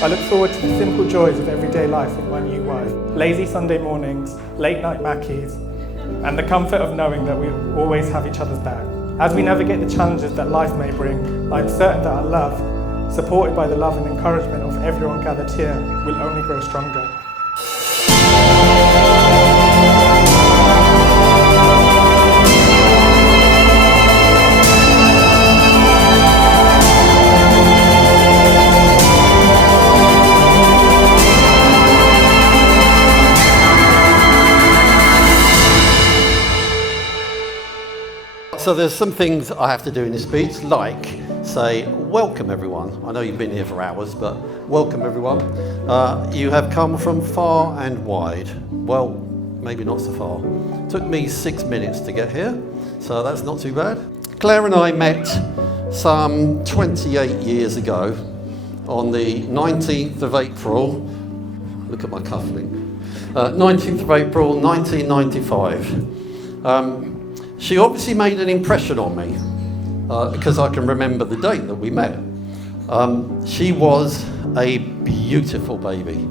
I look forward to the simple joys of everyday life with my new wife. Lazy Sunday mornings, late night Mackies, and the comfort of knowing that we always have each other's back. As we navigate the challenges that life may bring, I'm certain that our love, supported by the love and encouragement of everyone gathered here, will only grow stronger. So there's some things I have to do in this speech, like say, welcome everyone. I know you've been here for hours, but welcome everyone. You have come from far and wide. Well, maybe not so far. Took me 6 minutes to get here, so that's not too bad. Claire and I met some 28 years ago on the 19th of April, look at my cufflink, 19th of April 1995. She obviously made an impression on me because I can remember the date that we met. She was a beautiful baby,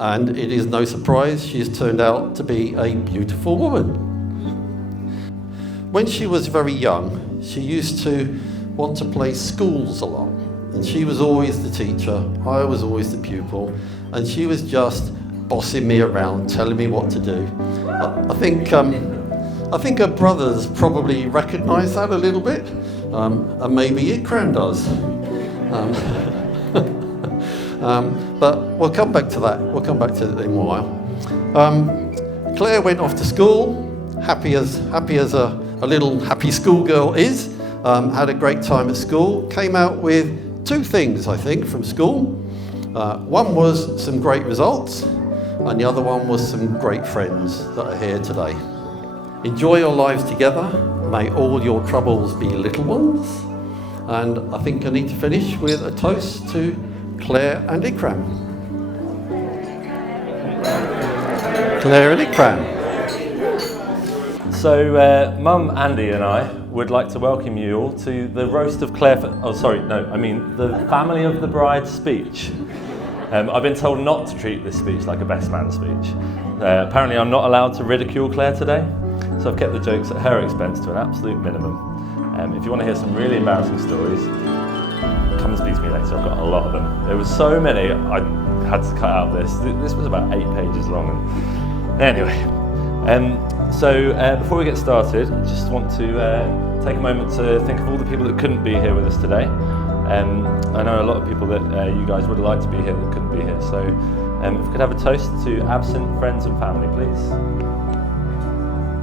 and it is no surprise she's turned out to be a beautiful woman. When she was very young, she used to want to play schools a lot, and she was always the teacher, I was always the pupil, and she was just bossing me around, telling me what to do. I think her brothers probably recognise that a little bit, and maybe Ikram does. But we'll come back to that. We'll come back to it in a while. Claire went off to school, happy as a little happy schoolgirl is. Had a great time at school. Came out with 2 things, I think, from school. One was some great results, and the other one was some great friends that are here today. Enjoy your lives together. May all your troubles be little ones. And I think I need to finish with a toast to Claire and Ikram. Claire and Ikram. So Mum, Andy and I would like to welcome you all to the roast of Claire, the family of the bride speech. I've been told not to treat this speech like a best man speech. Apparently I'm not allowed to ridicule Claire today. So I've kept the jokes at her expense to an absolute minimum. If you want to hear some really embarrassing stories, come and speak to me later. I've got a lot of them. There were so many I had to cut out this. This was about 8 pages long. Anyway, before we get started, I just want to take a moment to think of all the people that couldn't be here with us today. I know a lot of people that you guys would have liked to be here that couldn't be here. So if we could have a toast to absent friends and family, please.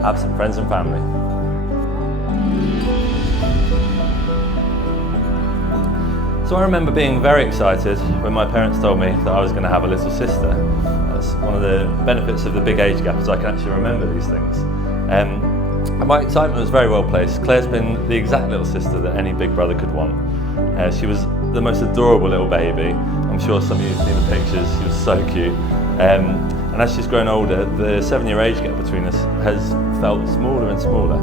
Absent friends and family. So I remember being very excited when my parents told me that I was going to have a little sister. That's one of the benefits of the big age gap, is I can actually remember these things. And my excitement was very well placed. Claire's been the exact little sister that any big brother could want. She was the most adorable little baby. I'm sure some of you have seen the pictures. She was so cute. And as she's grown older, the 7-year age gap between us has felt smaller and smaller.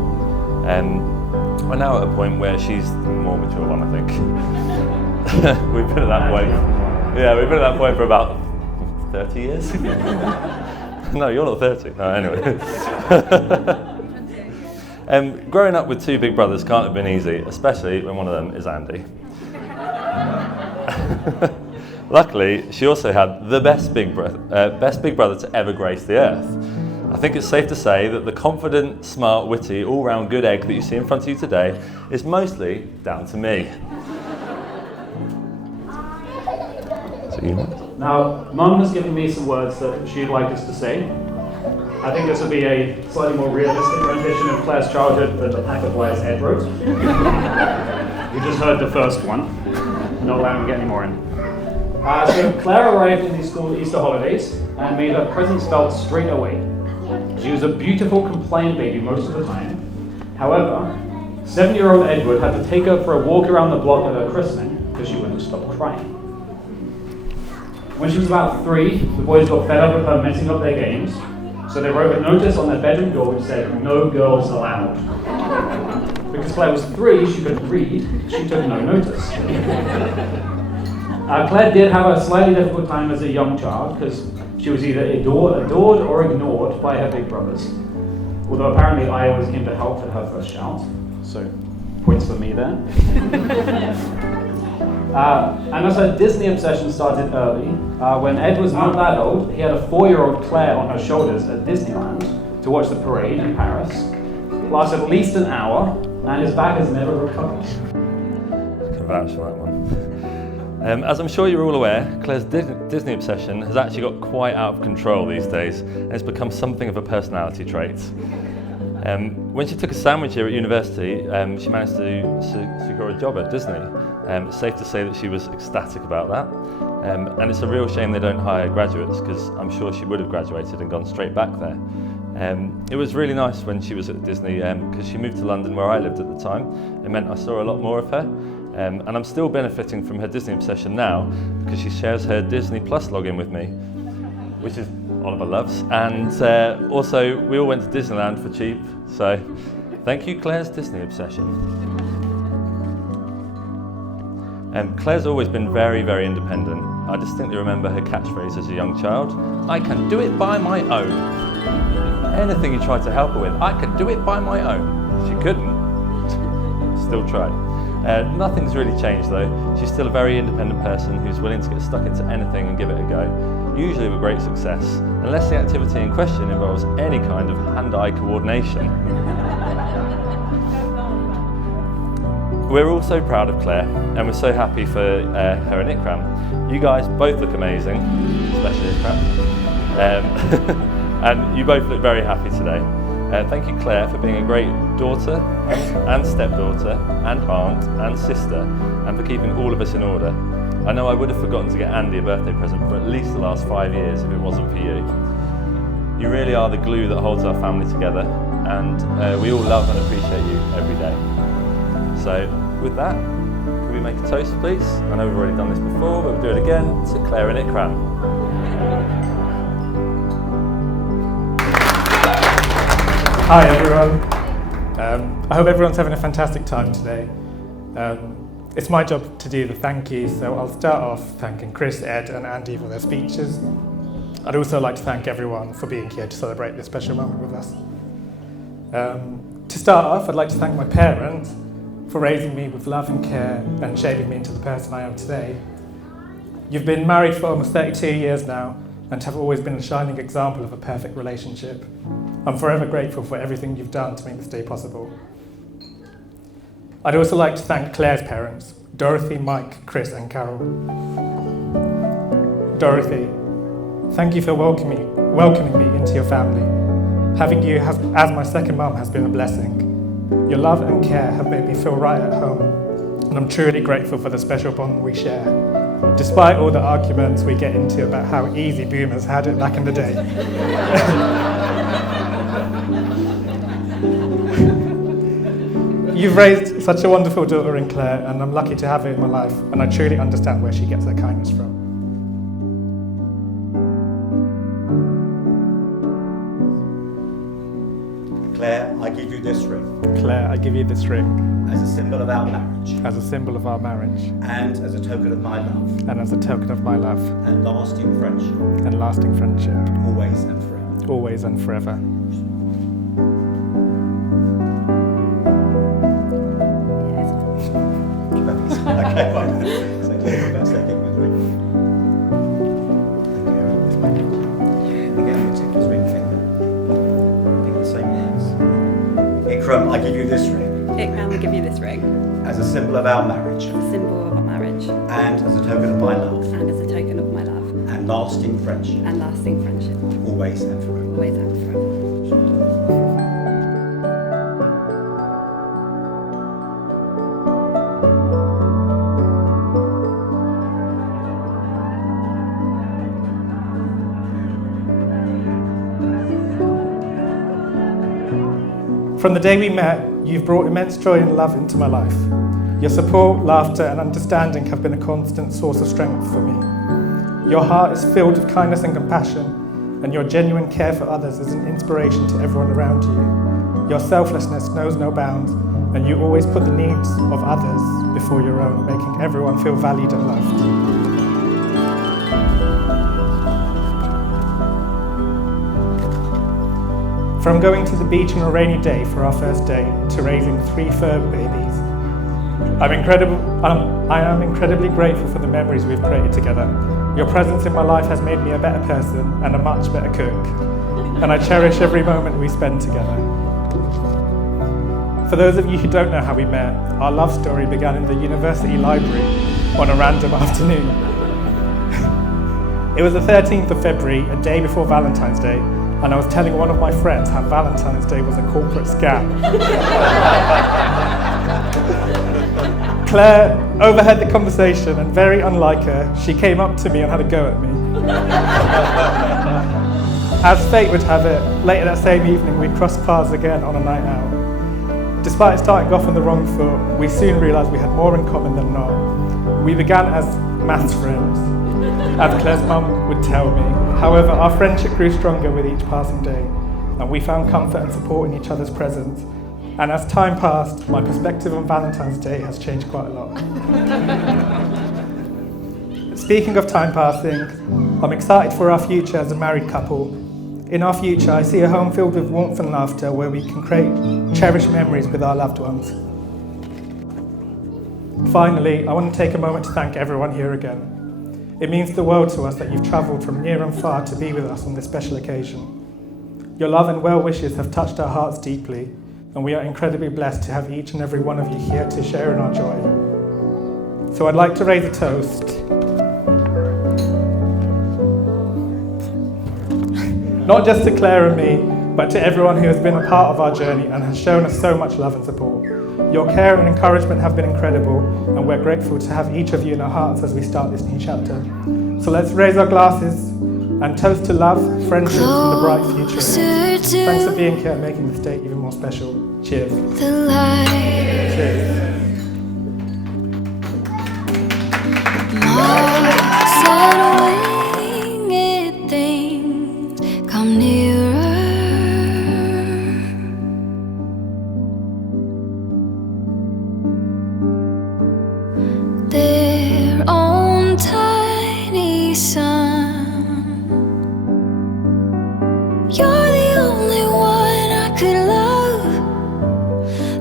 We're now at a point where she's the more mature one, I think. We've been at that point. Yeah, we've been at that point for about 30 years. No, you're not 30. No, anyway. Growing up with two big brothers can't have been easy, especially when one of them is Andy. Luckily, she also had the best big brother to ever grace the earth. I think it's safe to say that the confident, smart, witty, all-round good egg that you see in front of you today is mostly down to me. Now, Mum has given me some words that she'd like us to say. I think this will be a slightly more realistic rendition of Claire's childhood than the pack of lies Ed wrote. You just heard the first one. No allowing to get any more in. So Claire arrived in the school Easter holidays and made her presence felt straight away. She was a beautiful, compliant baby most of the time. However, 7-year-old Edward had to take her for a walk around the block at her christening because she wouldn't stop crying. When she was about 3, the boys got fed up with her messing up their games, so they wrote a notice on their bedroom door which said, "No girls allowed." Because Claire was 3, she couldn't read, she took no notice. Claire did have a slightly difficult time as a young child because she was either adored or ignored by her big brothers. Although apparently I always came to help at her first shout, so points for me there. And as her Disney obsession started early, when Ed was not that old, he had a 4-year-old Claire on her shoulders at Disneyland to watch the parade in Paris. It lasted at least an hour, and his back has never recovered. I can vouch for that one. As I'm sure you're all aware, Claire's Disney obsession has actually got quite out of control these days, and it's become something of a personality trait. When she took a sandwich here at university, she managed to secure a job at Disney. It's safe to say that she was ecstatic about that. And it's a real shame they don't hire graduates, because I'm sure she would have graduated and gone straight back there. It was really nice when she was at Disney, because she moved to London where I lived at the time. It meant I saw a lot more of her. And I'm still benefiting from her Disney obsession now, because she shares her Disney Plus login with me, which is Oliver loves. And also, we all went to Disneyland for cheap, so thank you, Claire's Disney obsession. Claire's always been very, very independent. I distinctly remember her catchphrase as a young child: "I can do it by my own." Anything you tried to help her with, "I can do it by my own." She couldn't. Still tried. Nothing's really changed though. She's still a very independent person who's willing to get stuck into anything and give it a go, usually with great success, unless the activity in question involves any kind of hand-eye coordination. We're all so proud of Claire, and we're so happy for her and Ikram. You guys both look amazing, especially Ikram. And you both look very happy today. Thank you, Claire, for being a great daughter and stepdaughter and aunt and sister, and for keeping all of us in order. I know I would have forgotten to get Andy a birthday present for at least the last 5 years if it wasn't for you. You really are the glue that holds our family together, and we all love and appreciate you every day. So, with that, could we make a toast, please? I know we've already done this before, but we'll do it again to Claire and Ikram. Hi everyone. I hope everyone's having a fantastic time today. It's my job to do the thank yous, so I'll start off thanking Chris, Ed and Andy for their speeches. I'd also like to thank everyone for being here to celebrate this special moment with us. To start off, I'd like to thank my parents for raising me with love and care and shaping me into the person I am today. You've been married for almost 32 years now and have always been a shining example of a perfect relationship. I'm forever grateful for everything you've done to make this day possible. I'd also like to thank Claire's parents, Dorothy, Mike, Chris and Carol. Dorothy, thank you for welcoming me into your family. Having you as my second mum has been a blessing. Your love and care have made me feel right at home, and I'm truly grateful for the special bond we share, despite all the arguments we get into about how easy boomers had it back in the day. You've raised such a wonderful daughter in Claire, and I'm lucky to have her in my life, and I truly understand where she gets her kindness from. Claire, I give you this ring. Claire, I give you this ring as a symbol of our marriage. as a symbol of our marriage, And as a token of my love. and as a token of my love And lasting friendship. and lasting friendship, Always and forever. always and forever. Okay, fine. So you're going to say it with me. Again, we'll take his ring finger. Pick the same words. Ikram, I give you this ring Ikram, I give you this ring as a symbol of our marriage as a symbol of our marriage and as a token of my love and as a token of my love and lasting friendship, and lasting friendship, always and forever. always and forever. From the day we met, you've brought immense joy and love into my life. Your support, laughter, and understanding have been a constant source of strength for me. Your heart is filled with kindness and compassion, and your genuine care for others is an inspiration to everyone around you. Your selflessness knows no bounds, and you always put the needs of others before your own, making everyone feel valued and loved. From going to the beach on a rainy day for our first date to raising 3 fur babies, I am incredibly grateful for the memories we've created together. Your presence in my life has made me a better person and a much better cook, and I cherish every moment we spend together. For those of you who don't know how we met, our love story began in the university library on a random afternoon. It was the 13th of February, a day before Valentine's Day, and I was telling one of my friends how Valentine's Day was a corporate scam. Claire overheard the conversation, and very unlike her, she came up to me and had a go at me. As fate would have it, later that same evening we crossed paths again on a night out. Despite starting off on the wrong foot, we soon realised we had more in common than not. We began as maths friends, as Claire's mum would tell me. However, our friendship grew stronger with each passing day, and we found comfort and support in each other's presence. And as time passed, my perspective on Valentine's Day has changed quite a lot. Speaking of time passing, I'm excited for our future as a married couple. In our future, I see a home filled with warmth and laughter where we can create cherished memories with our loved ones. Finally, I want to take a moment to thank everyone here again. It means the world to us that you've travelled from near and far to be with us on this special occasion. Your love and well wishes have touched our hearts deeply, and we are incredibly blessed to have each and every one of you here to share in our joy. So I'd like to raise a toast. Not just to Claire and me, but to everyone who has been a part of our journey and has shown us so much love and support. Your care and encouragement have been incredible, and we're grateful to have each of you in our hearts as we start this new chapter. So let's raise our glasses and toast to love, friendship, and the bright future ahead. Thanks for being here and making this day even more special. Cheers. Cheers. Winged things come nearer. Their own tiny sun. You're the only one I could love,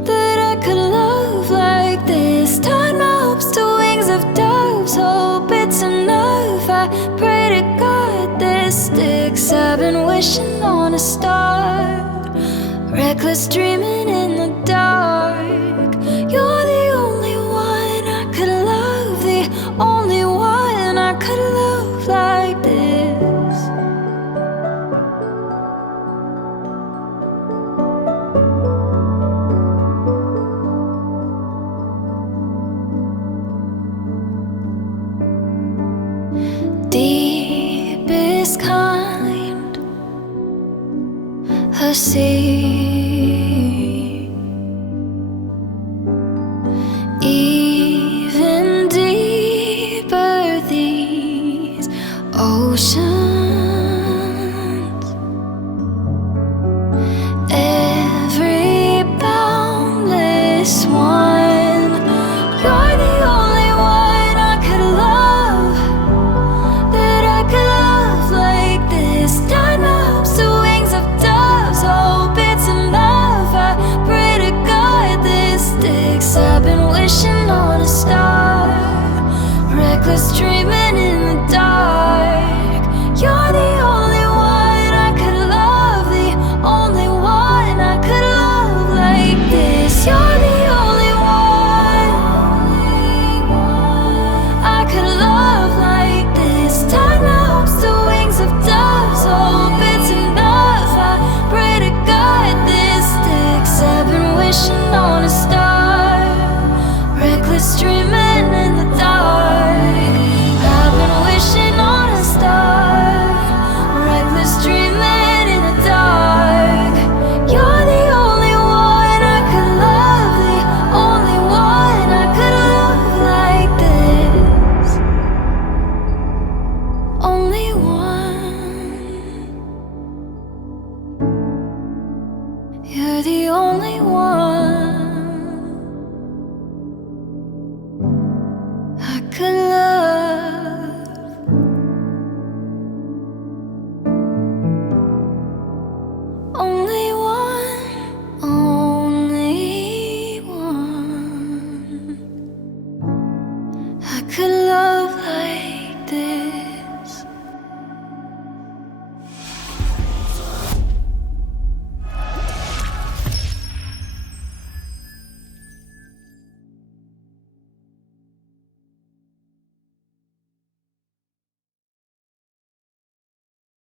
that I could love like this. Tied my hopes to wings of doves, hope it's enough. I pray to God this sticks. I've been wishing on a star, reckless dreaming in the dark. You're the only one I could love, the only one I could love like this. Deepest kind of sea, even deeper these oceans. Every boundless one, you're the only one I could love, that I could love like this. Tied my hopes to wings only one. You're the only one.